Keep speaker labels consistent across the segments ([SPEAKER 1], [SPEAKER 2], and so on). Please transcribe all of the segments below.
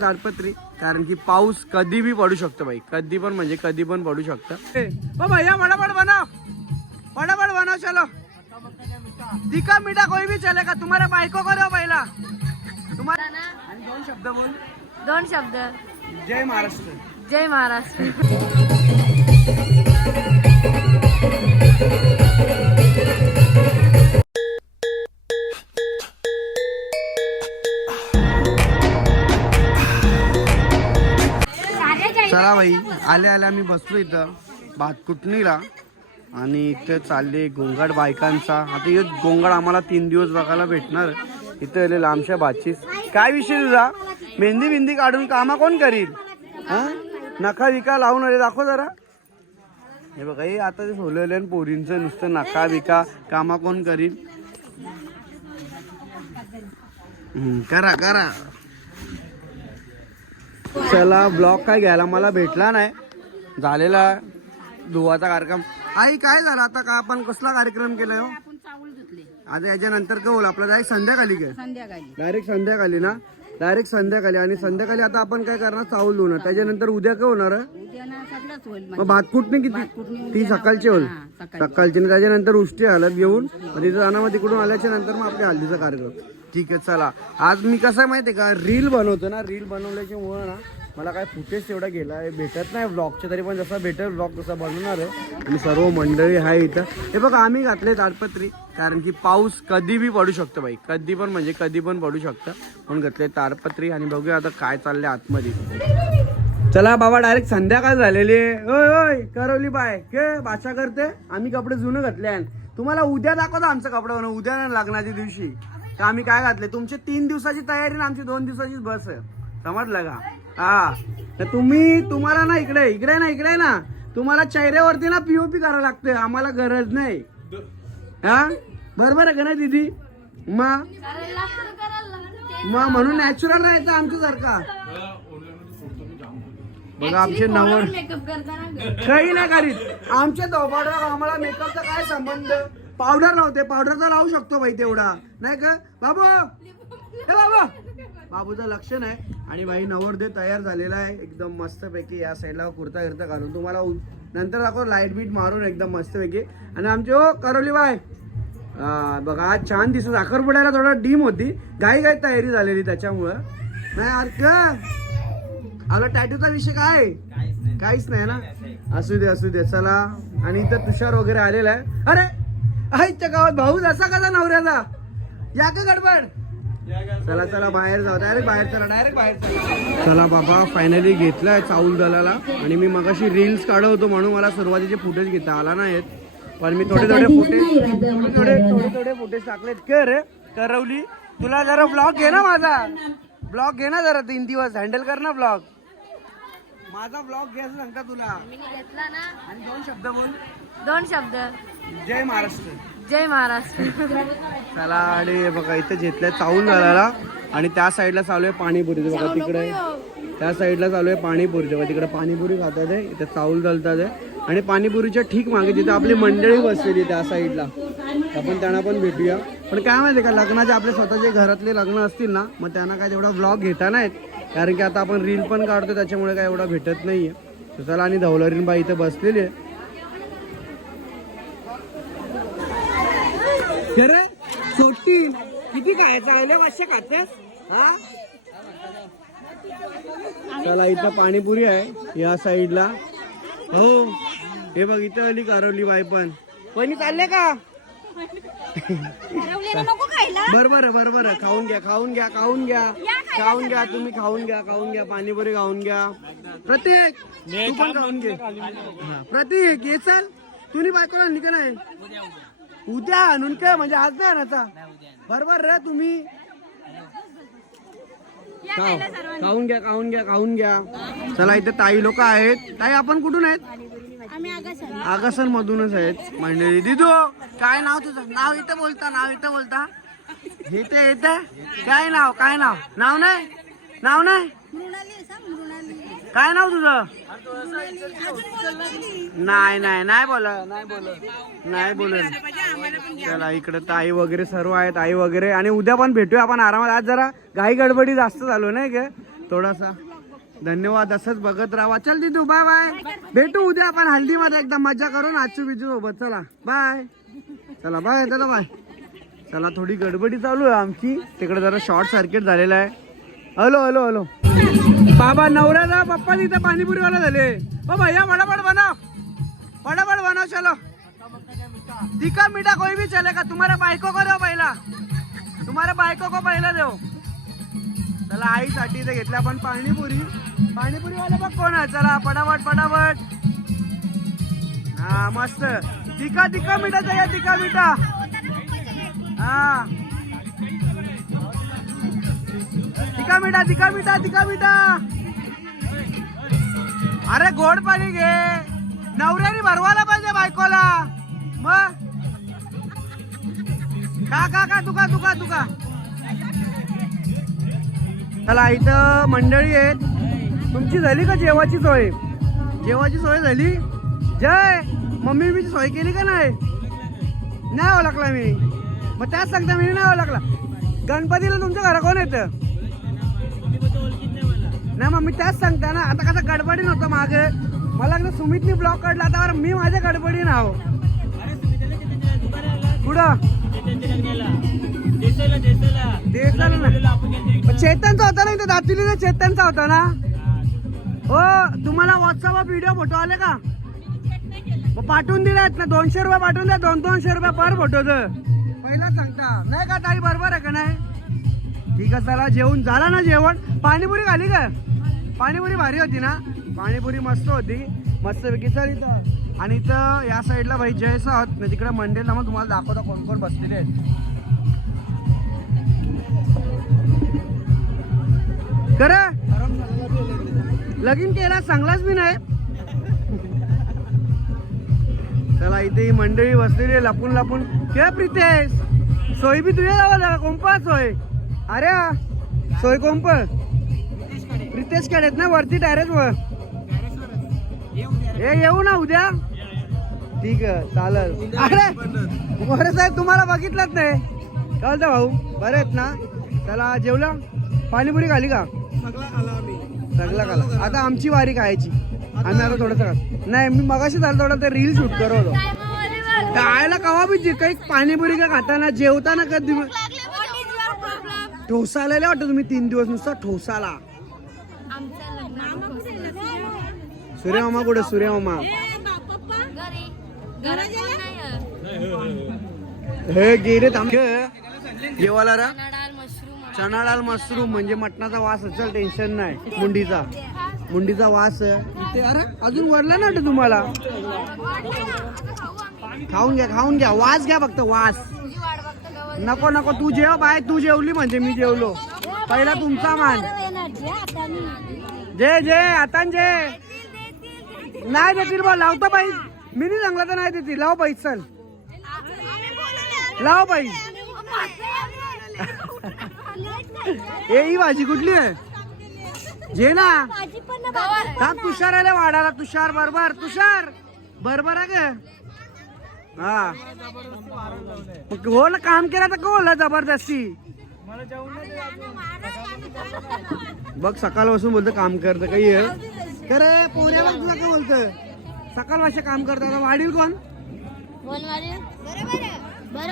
[SPEAKER 1] ताडपत्री कारण की पाऊस कधी भी पडू शकतो भाई कधी पण म्हणजे कधी पण पडू शकतं. ओ भैया फटाफट बनाव. फटाफट बनाव चलो. तिखा मीठा कोई भी चलेगा. तुम्हाला बायको करो पहिला. तुम्हाला दोन शब्द बोल.
[SPEAKER 2] दोन शब्द.
[SPEAKER 1] जय महाराष्ट्र.
[SPEAKER 2] जय महाराष्ट्र.
[SPEAKER 1] चला भाई आल्या आल्या आम्ही बसलो इथं भात कुटणीला आणि इथं चालले गोंगाट बायकांचा. आता हे गोंगाट आम्हाला तीन दिवस बघायला भेटणार. इथं आले लांबशा भाचीस काय विषय तुझा? मेहंदी बिंदी काढून कामा कोण करील? हा? नखा विका लावून आले दाखव जरा. हे बघा हे आता ते सोलवले पोरींचं नुसतं नका विका कामा कोण करील? करा करा. चला ब्लॉग काय घ्यायला मला भेटला नाही. झालेला धुवाचा कार्यक्रम. आई काय झालं आता? का आपण कसला कार्यक्रम केलाय हो? आता याच्यानंतर काय होईल? आपला डायरेक्ट संध्याकाळी काय
[SPEAKER 2] संध्याकाळी.
[SPEAKER 1] डायरेक्ट संध्याकाळी ना? डायरेक्ट संध्याकाळी. आणि संध्याकाळी आता आपण काय करणार? चावल धुणार. त्याच्यानंतर उद्या काय होणार मग भात कुठणे किती? ती सकाळची होईल.
[SPEAKER 2] हा, सकाळी.
[SPEAKER 1] सकाळची आणि त्याच्यानंतर उष्टी हळद घेऊन तिथं जाणार मग तिकडून आल्याच्यानंतर मग आपल्या हल्दीचा कार्यक्रम. ठीक आहे चला. आज मी कसं आहे माहिती आहे का रील बनवतो ना रील बनवल्याच्या मुळे ना मला काय फुटेज तेवढा गेला आहे. भेटत नाही ब्लॉगचे तरी पण जसा भेटेल ब्लॉग तसा बनवणार आहे. आणि सर्व मंडळी आहे इथं. हे बघा आम्ही घातले ताडपत्री कारण की पाऊस कधी बी पडू शकतो बाई. कधी पण म्हणजे कधी पण पडू शकतं. म्हणून घातले ताडपत्री आणि बघूया आता काय चाललंय आतमध्ये. चला बाबा डायरेक्ट संध्याकाळ झालेली आहे. ओय ओय करवली बाय. के भाषा करते? आम्ही कपडे जुनं घातले आहे. तुम्हाला उद्या दाखवतो आमचं कपडे उद्या नाही लग्नाच्या दिवशी. तर आम्ही काय घातले तुमची तीन दिवसाची तयारी आणि आमची दोन दिवसाची बस आहे. समजलं का? हा. तर तुम्ही तुम्हाला ना इकडे इकडे ना इकडे ना तुम्हाला चेहऱ्यावरती ना पीओपी करावं लागते आम्हाला गरज नाही. हा? बरोबर आहे का दीदी? मग मग म्हणून नॅचरल राहायचं आमच्यासारखा बघा आमचे नवर काही नाही करीत आमच्या पावडर आम्हाला मेकअपचा काय संबंध? पावडर लावते पावडर तर लावू शकतो भाई तेवढा. नाही का? बाबू! हे बाबा! बाबूचं लक्ष नाही. आणि भाई नवरदेव तयार झालेला आहे. एकदम मस्त पैकी या साईडला कुर्ता गिरता घालून तुम्हाला नंतर दाखव लाइट बीट मारून एकदम मस्त पैकी आणि आमचे ओ करवली बाय! बघा आज छान दिसत. साखरपुड्याला थोडा डीम होती. घाई घाई तयारी झालेली त्याच्यामुळं. नाही अरे का आपला टॅटूचा विषय काय? काहीच नाही ना? असू दे असू दे. चला. आणि इथं तुषार वगैरे आलेला आहे. अरे! आईच्या गावात. भाऊ असा कसा नवऱ्याचा? या का गडबड? चला चला बाहेर जाऊ. डायरेक्ट बाहेर चला डायरेक्ट बाहेर चला. चला बाबा फायनली घेतलाय चाऊल दलाला. आणि मी मगाशी रील्स काढत होतो म्हणून मला सुरुवातीचे फुटेज घेता आला नाहीत. पण मी थोडे थोडे फुटेज थोडे थोडे थोडे थोडे फुटेज टाकलेत. के रे? करवली तुला जरा ब्लॉग घे ना माझा. ब्लॉग घे ना जरा तीन दिवस. हँडल कर ना ब्लॉग माझा ब्लॉग घ्यायचं सांगता तुला.
[SPEAKER 2] घेतला ना.
[SPEAKER 1] आणि दोन शब्द बोल.
[SPEAKER 2] दोन शब्द.
[SPEAKER 1] जय महाराष्ट्र.
[SPEAKER 2] जय महाराष्ट्र.
[SPEAKER 1] चला आणि बघा इथे घेतलंय चावून घालायला आणि त्या साईडला चालू आहे पाणीपुरीचं बघा तिकडे त्या साईडला चालू आहे पाणीपुरीचं बघा तिकडे पाणीपुरी खातात आहे इथे चावल घालतात आहे आणि पाणीपुरीच्या ठीक मागे तिथे आपली मंडळी बसलेली आहे त्या साईडला. आपण त्यांना पण भेटूया. पण काय माहिती का लग्नाचे आपले स्वतःचे घरातले लग्न असतील ना मग त्यांना काय तेवढा ब्लॉग घेता नाहीत. कारण की आता आपण रील पण काढतो त्याच्यामुळे काय एवढा भेटत नाहीये. तर चला आणि धवलरीन बाई इथे बसलेली आहे. खरं सोटी. किती काय? चांगल्या पाचशे खातेस हा? चला इथं पाणीपुरी आहे या साईडला. हो. हे बघ इथं आली कारवली बाई पण. कोणी चालले का?
[SPEAKER 2] नको खायला.
[SPEAKER 1] बरोबर बरोबर खाऊन घ्या खाऊन घ्या खाऊन घ्या. खाऊन घ्या तुम्ही खाऊन घ्या खाऊन घ्या पाणीपुरी खाऊन घ्या. प्रत्येक तू पण खाऊन घे. प्रतीक ये चल. तुम्ही बायकोला का नाही उद्या आणून काय? म्हणजे आज नाही आणायचा बरोबर रे तुम्ही. खाऊ. खाऊन घ्या खाऊन घ्या खाऊन घ्या. चला इथे ताई लोक आहेत. ताई आपण कुठून आहेत? आगासन. मधूनच आहेत. मंडळी दिदू काय नाव तुझं? नाव इथं बोलता नाव इथं बोलता. इथे येते काय नाव काय नाव? नाव नाही? नाव नाही? काय नाव तुझं? नाही नाही नाही बोल नाही बोल नाही बोल चला इकडे ताई वगैरे सर्व आहेत आई वगैरे. आणि उद्या पण भेटूया आपण आरामात. आज जरा घाई गडबडी जास्त झालो नाही का थोडासा. धन्यवाद असंच बघत राहा. चल दिदू बाय बाय भेटू उद्या आपण हल्दीमध्ये एकदम मजा करून आजू बिजू सोबत. चला बाय चला बाय चला बाय चला थोडी गडबडी चालू आहे आमची. तिकडे जरा शॉर्ट सर्किट झालेला आहे. Hello hello hello. बाबा नवऱ्याला पप्पा तिथे पाणीपुरीवाला झाले. बाबा या फटाफट बना फटाफट बना चलो. तिखा मीठा कोई भी चलेगा तुम्हारा बायको को दो पहिला? तुम्हारा बायको को पहिला देऊ? चला आईसाठी इथे घेतलं आपण पाणीपुरी. पाणीपुरी वाला बघ कोण आहे. चला पटापट पटापट. हा मस्त. तिखा तिखा मिठा चाहिए तिखा मिठा. हा. तिका मिठा तिका मिठा तिका मिठा अरे गोड पाणी घे. नवऱ्याने भरवायला पाहिजे बायकोला. मग? का का का तुका तुका तुका चला इथं मंडळी आहेत. तुमची झाली का जेवाची सोय? जेवाची सोय झाली? जय! मम्मी मी सोय केली का नाही? नाही हो ओळखला मी. मग त्याच सांगता मी नाही हो ओळखला गणपतीला तुमच्या घरा कोण येतं? नाही मग मी त्याच सांगता ना आता कसं गडबडी नव्हतं मागे. मला एकदा सुमितनी ब्लॉक काढला आता मी माझ्या गडबडी नाव पुढं देसाला ना चेतनचा होता ना इथं दातुलीचा चेतनचा होता ना? हो तुम्हाला व्हॉट्सअपवर व्हिडिओ फोटो आले का? मग पाठवून दिलेत ना दोनशे रुपये पाठवून द्या दोन दोनशे रुपये पर फोटोचं पहिला सांगता. नाही का ताई बरोबर आहे का नाही? ठीक आहे चला जेवण झाला ना जेवण? पाणीपुरी खाली का? पाणीपुरी भारी होती ना? पाणीपुरी मस्त होती. मस्तपैकी चल इथं. आणि इथं या साईडला भाई जयस आहोत ना तिकडे मंडेला मग तुम्हाला दाखवता कोण कोण बसलेले आहेत. खरं? लगीन केला चांगलाच मी नाही. चला इथे ही मंडळी बसलेली आहे लपून लपून के प्रितेश? सोय बी तुझ्या जावं कोंपा सोय अरे सोय कोंप प्रितेशकडे आहेत ना वरती टॅरेस वर हे येऊ ना उद्या. ठीक आहे चालेल. अरे मोरे साहेब तुम्हाला बघितलंच नाही. कळतं भाऊ बरे आहेत ना. चला जेवला? पाणीपुरी खाली का? सगळा खाला आता आमची वारी खायची. आम्ही आता थोडस नाही मी मगाशी झालं थोडं ते रील शूट करत होतो. खायला कवा बी जे काही पाणीपुरी का खाताना जेवताना कधी ठोसा आलेला वाटतं तुम्ही तीन दिवस नुसता ठोसाला. सूर्यमामा कुठे? सूर्यमामा. हे गेले थांब. जेवायला रा चणा डाळ मशरूम म्हणजे मटणाचा वास असेल टेन्शन नाही. मुंडीचा. मुंडीचा वास. इथे अरे अजून वरला ना वाटतं तुम्हाला? खाऊन घ्या खाऊन घ्या. वास घ्या फक्त वास. नको नको तू जेव बाय तू जेवली म्हणजे मी जेवलो. पहिला तुमचा मान. जे जे आता जे. नाही देतील बा लावतो बाई. मी नाही सांगला तर नाही देतील. लाव बाई चल. लाव बाई. ए ही भाजी कुठली आहे? जे ना. थांब तुषार आले वाडाला तुषार बरोबर तुषार. बरोबर आहे का हा. मग हो ना काम केलं तर कोण जबरदस्ती. बघ सकाळ बसून बोलतं काम करतं काही आहे. पोऱ्याला तुला काय बोलतं? सकाळ वाजता काम करतं आता वाढील कोण?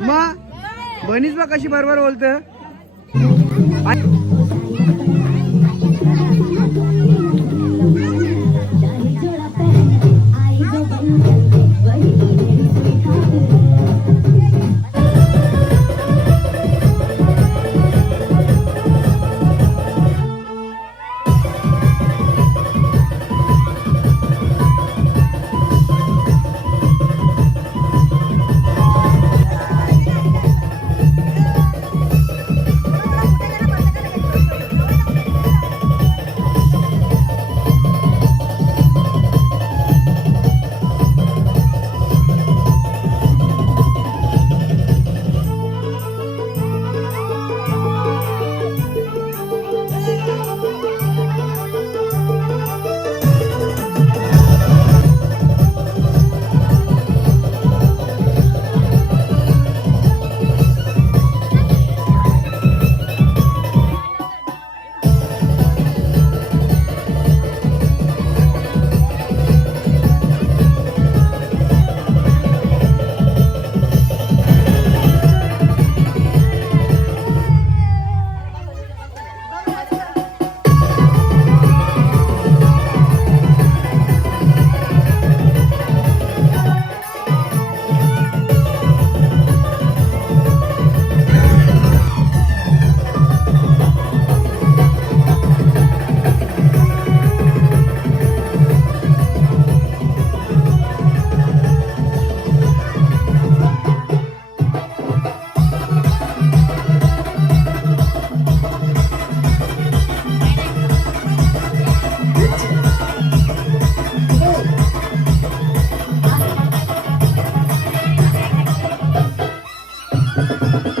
[SPEAKER 1] मग? बनीच बा कशी बरोबर बोलतं. Thank you.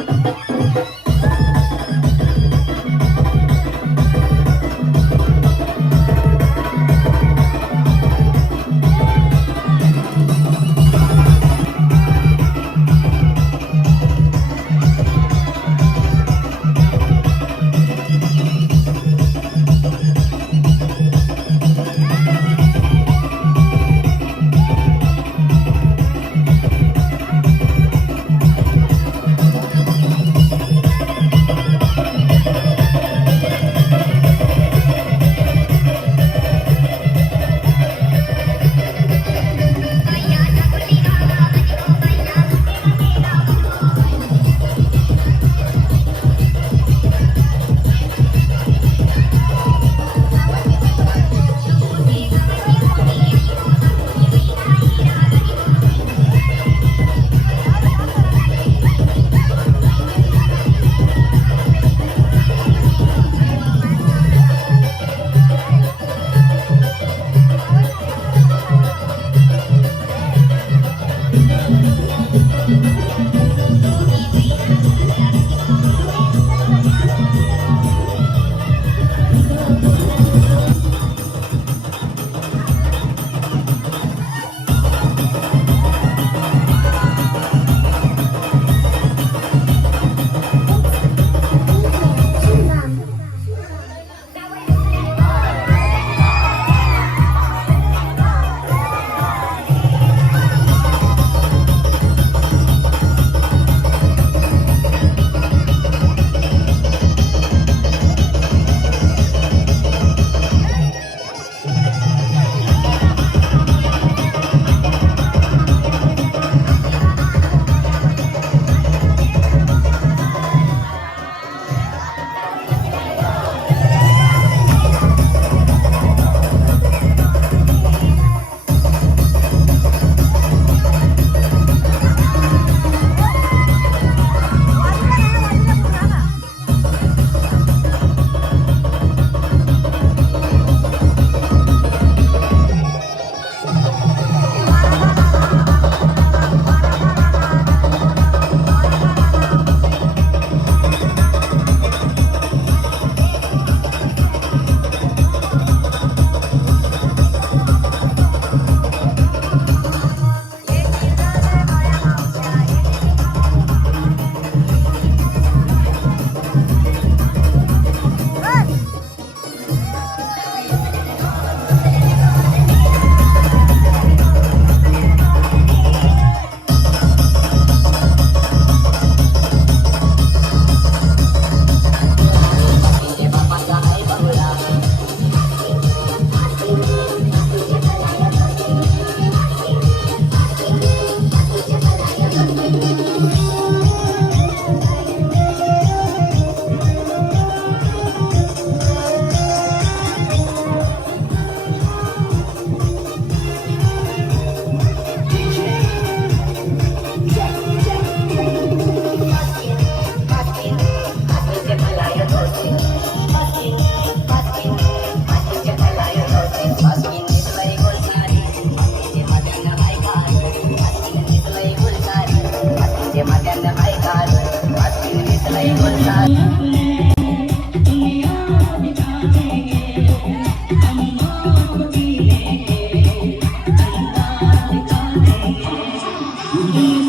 [SPEAKER 1] Thank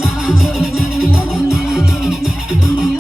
[SPEAKER 1] you.